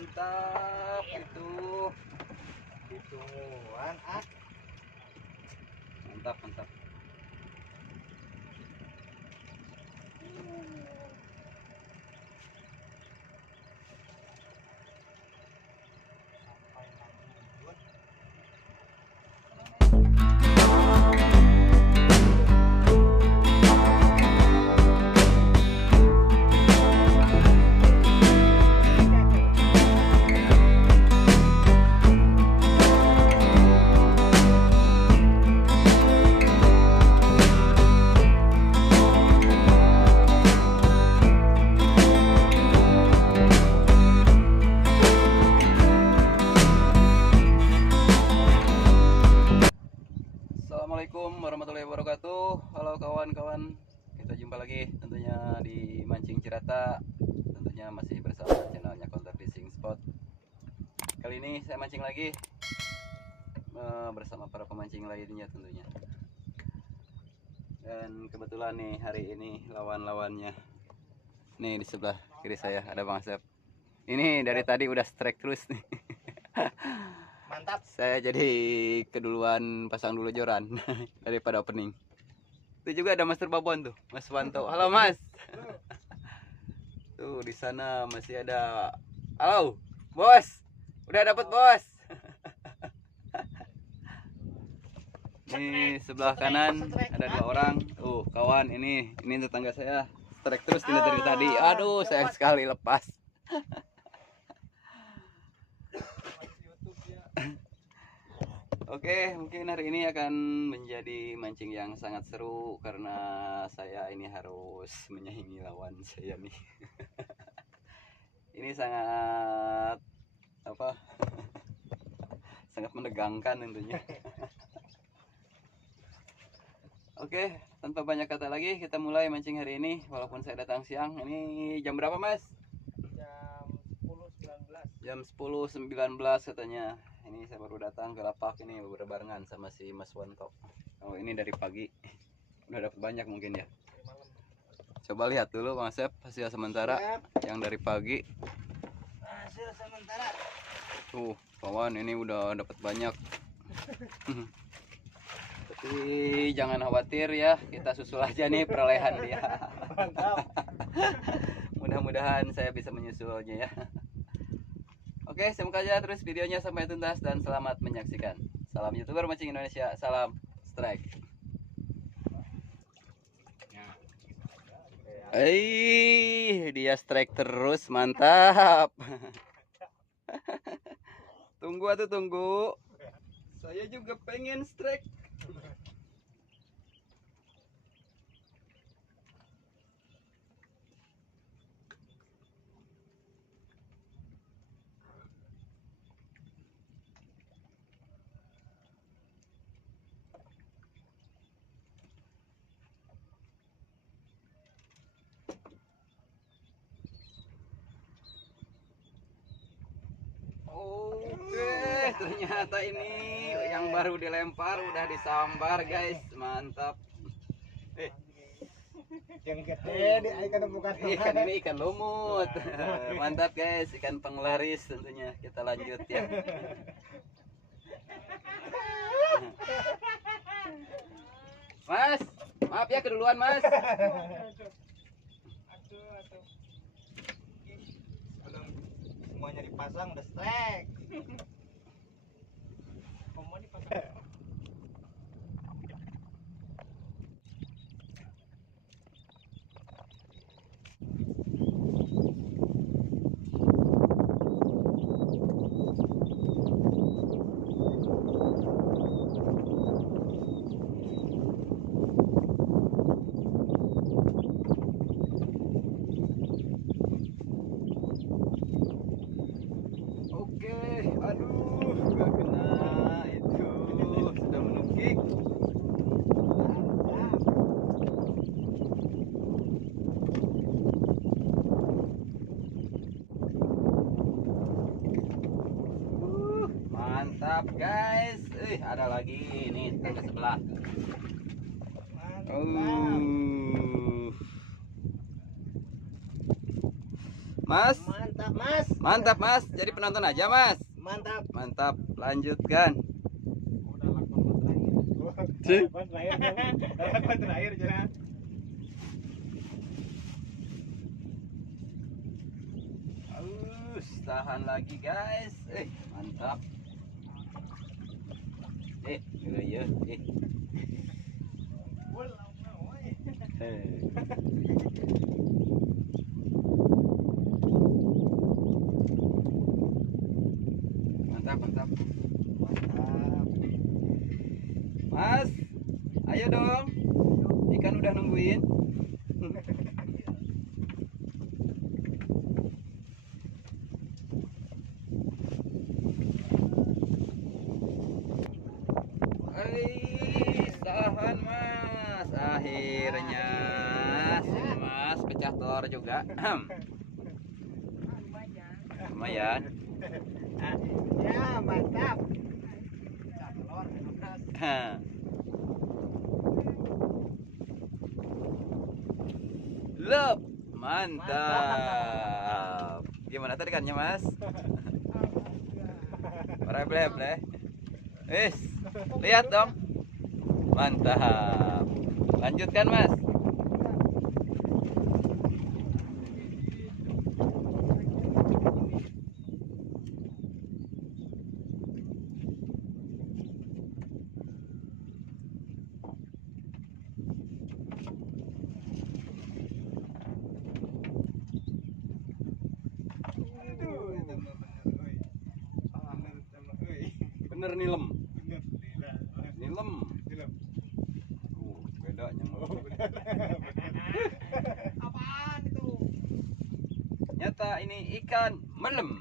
mantap itu mantap mantap. Assalamualaikum warahmatullahi wabarakatuh. Halo kawan-kawan, kita jumpa lagi tentunya di Mancing Cirata. Tentunya masih bersama channelnya Counter Fishing Spot. Kali ini saya mancing lagi bersama para pemancing lainnya tentunya. Dan kebetulan nih hari ini lawan-lawannya nih di sebelah kiri saya ada Bang Asep. Ini dari tadi udah strike terus nih. Mantap. Saya jadi keduluan pasang dulu joran daripada opening. Itu juga ada Master Babon tuh, Mas Wanto. Halo Mas. Tuh di sana masih ada. Halo, Bos. Udah dapat Bos. Ini sebelah kanan ada 2 orang. Kawan ini tetangga saya. Strike terus dari tadi. Aduh, sayang sekali lepas. Oke, mungkin hari ini akan menjadi mancing yang sangat seru karena saya ini harus menyaingi lawan saya nih. Ini sangat sangat menegangkan tentunya. Oke, tanpa banyak kata lagi kita mulai mancing hari ini. Walaupun saya datang siang. Ini jam berapa, Mas? Jam 10.19 katanya. Ini saya baru datang ke lapak ini berbarengan sama si Mas Wanto. Oh, ini dari pagi. Udah dapat banyak mungkin ya. Coba lihat dulu Bang Asep hasil sementara. Yang dari pagi. Hasil sementara. Tuh, kawan ini udah dapat banyak. Tapi jangan khawatir ya, kita susul aja nih perolehan dia. Mantap. Mudah-mudahan saya bisa menyusulnya ya. Oke, simak aja terus videonya sampai tuntas dan selamat menyaksikan. Salam YouTuber Mancing Indonesia, salam strike. Dia strike terus, mantap. Tunggu atuh tunggu. Saya juga pengen strike. Oke, ternyata ini yang baru dilempar udah disambar guys, mantap. Yang gede di ikan bukan Ikan ini ikan lumut. Mantap guys, ikan penglaris tentunya. Kita lanjut ya. Mas, maaf ya keduluan Mas. Belum semuanya dipasang udah strike. Semua dipasang. Aduh, gak kena itu, sudah menukik. Mantap guys, ada lagi nih tetangga sebelah. Mas. Mantap, Mas. Mantap, Mas. Jadi penonton aja, Mas. Mantap. Mantap. Lanjutkan. Udah lakon terakhir. Lakon terakhir jangan. Tahan lagi, guys. Mantap. Ya. Mantap. Mantap. Mas, ayo dong. Ikan udah nungguin. Tahan, Mas. Akhirnya sini, Mas, pecah telur juga. Lumayan. Ya, mantap. Telur, Mas. Lep, mantap. Gimana tadi ikannya, Mas? Bleh. Lihat dong. Mantap. Lanjutkan, Mas. Bener nilem. Bedanya. Apaan itu? Nyata ini ikan melem.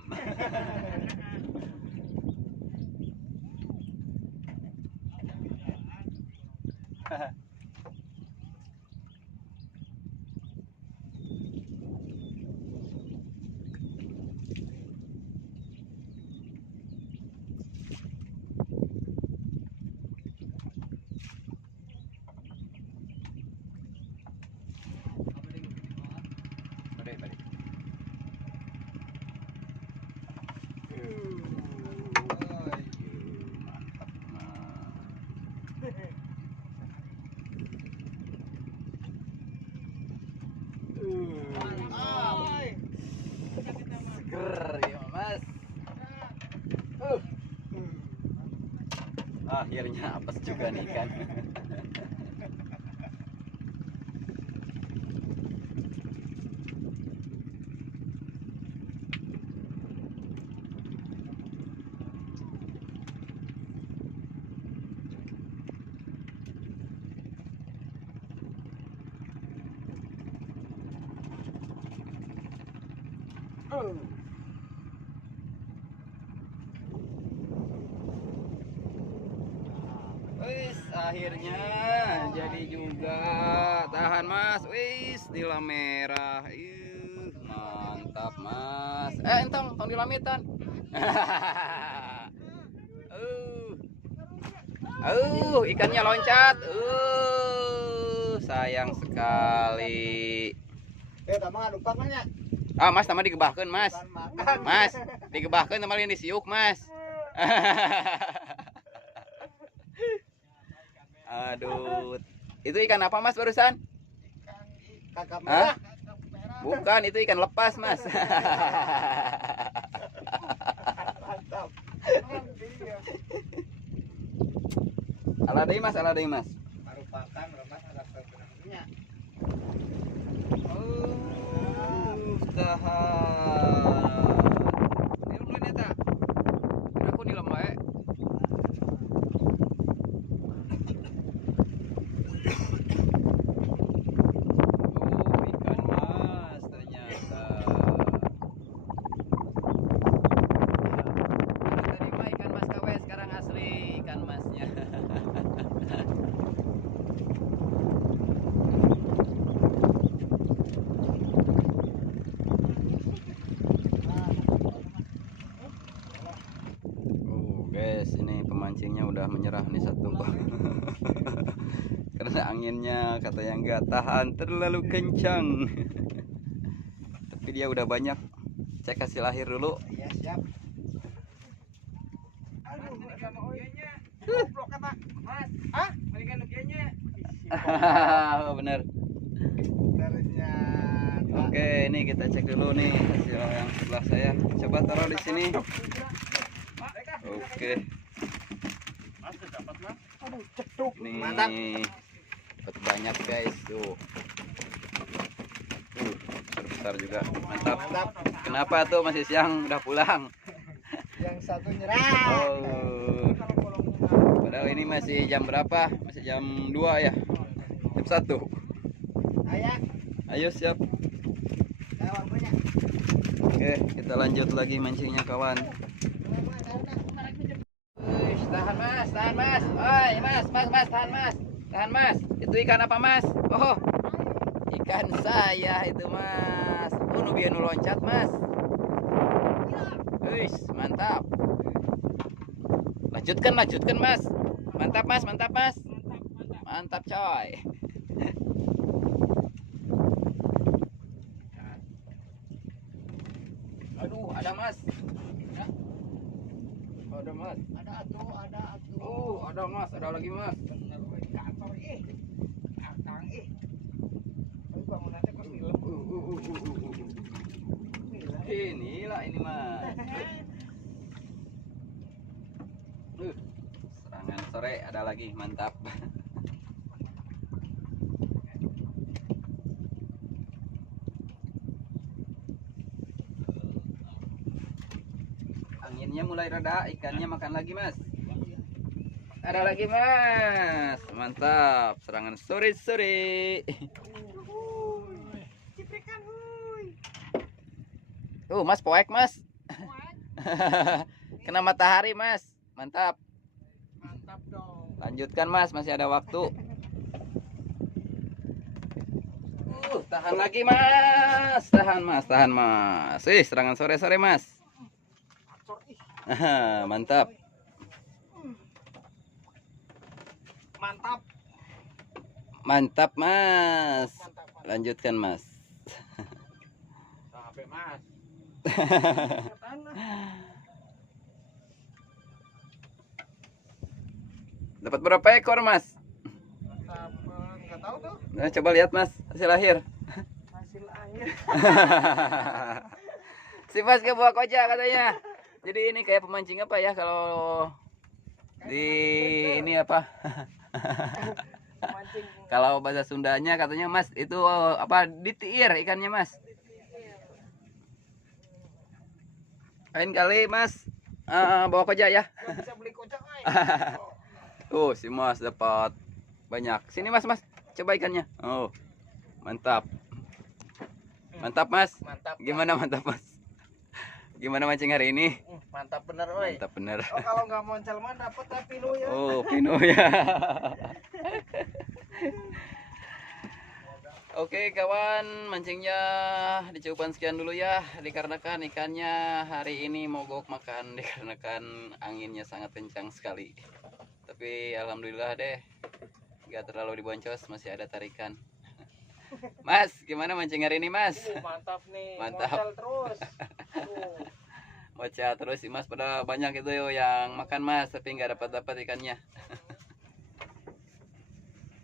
Seger ya, Mas. Akhirnya apes juga nih kan. Akhirnya jadi juga. Tahan, Mas. Nila merah. Mantap, Mas. Entong dilamitan. Ikannya loncat. Sayang sekali. Tamang numpang nanya. Mas, sama digebahkeun, Mas. Mas, digebahkeun sama lain disiuk, Mas. Aduh, itu ikan apa, Mas, barusan? Kakap merah. Bukan, itu ikan lepas, Mas. Mantap. Aladai, Mas, Mas. Merupakan remas ada benangnya. Tahan. Ini ulun eta. Aku nilam wae. Ikan mas ternyata. Tadi mah ikan mas KW, sekarang asli ikan masnya. Guys, ini pemancingnya udah menyerah nih satu. Karena anginnya katanya nggak tahan, terlalu kencang. Tapi dia udah banyak cek hasil akhir dulu. Iya, siap. Aduh, sama oyenya. Goblok kata. Mas. Hah? Balikan nukiannya. Bener. Ternyata. Oke, ini kita cek dulu nih hasil yang sebelah saya. Coba taruh di sini. Oke. Mas, dapat mas. Aduh, ceduk. Ini Mantap. dapat banyak guys tuh. Besar juga. Mantap. Mantap. Kenapa tuh masih siang udah pulang? Yang satu nyerah. Oh. Padahal ini masih jam berapa? Masih jam 2 ya. Jam 1. Ayah, Ayo siap. kawan punya. Oke, kita lanjut lagi mancingnya kawan. Wih, tahan mas, tahan mas. Oi mas, tahan mas. Tahan mas. Itu ikan apa mas? Oh, ikan saya itu mas. Oh, nubian loncat mas. Wih, mantap. Lanjutkan mas. Mantap mas, mantap mas. Mantap coy. Aduh, ada mas. Ya. Ada mas. Ada atuh. Ada mas, ada lagi mas. Bener, weh, kantor akang Tapi bangunannya kok film. Inilah ini mas. Serangan sore ada lagi, mantap. Anginnya mulai reda, ikannya makan lagi mas. Ada lagi mas, mantap. Serangan sore. Ciprikan, huy. Mas poek mas. Kena matahari mas, mantap. Mantap dong. Lanjutkan mas, masih ada waktu. Tahan lagi mas, tahan mas. Serangan sore mas. Mantap. Mantap mas. Lanjutkan mas. Sampai mas. Dapat berapa ekor mas? Enggak tahu tuh Nah, coba lihat mas hasil akhir. hasil akhir. Si mas ke buah koja katanya. Jadi ini kayak pemancing apa ya kalau di ini apa? Mancing Kalau bahasa Sundanya katanya mas itu apa ditiir ikannya mas. Lain kali mas bawa koja ya. nggak bisa beli kocak ay. Si mas dapat banyak. Sini mas, coba ikannya. Oh, mantap. Mantap mas. Mantap. Gimana mantap mas? Gimana mancing hari ini? Mantap bener oi. Mantap bener. Oh kalau nggak moncel mah dapat tapi lu ya. Oh, pino ya. Oke kawan, mancingnya dicukupkan sekian dulu ya. Dikarenakan ikannya hari ini mogok makan dikarenakan anginnya sangat kencang sekali. Tapi alhamdulillah deh, nggak terlalu diboncos, masih ada tarikan. Mas, gimana mancing hari ini mas? Mantap nih. Mantap. Moncel terus. Bocah terus sih mas, pada banyak itu yo yang makan mas, tapi nggak dapat ikannya.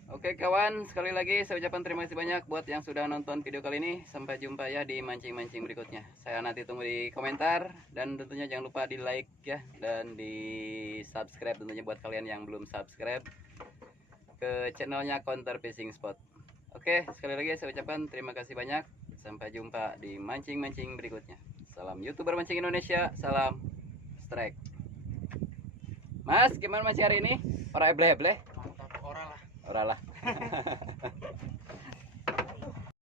Oke kawan, sekali lagi saya ucapkan terima kasih banyak buat yang sudah nonton video kali ini. Sampai jumpa ya di mancing-mancing berikutnya. Saya nanti tunggu di komentar dan tentunya jangan lupa di like ya dan di subscribe tentunya buat kalian yang belum subscribe ke channelnya Counter Fishing Spot. Oke, sekali lagi saya ucapkan terima kasih banyak. Sampai jumpa di mancing-mancing berikutnya. Salam YouTuber mancing Indonesia, salam strike. Mas, gimana mancing hari ini? Ora eble-eble? Mantap ora lah. Ora lah.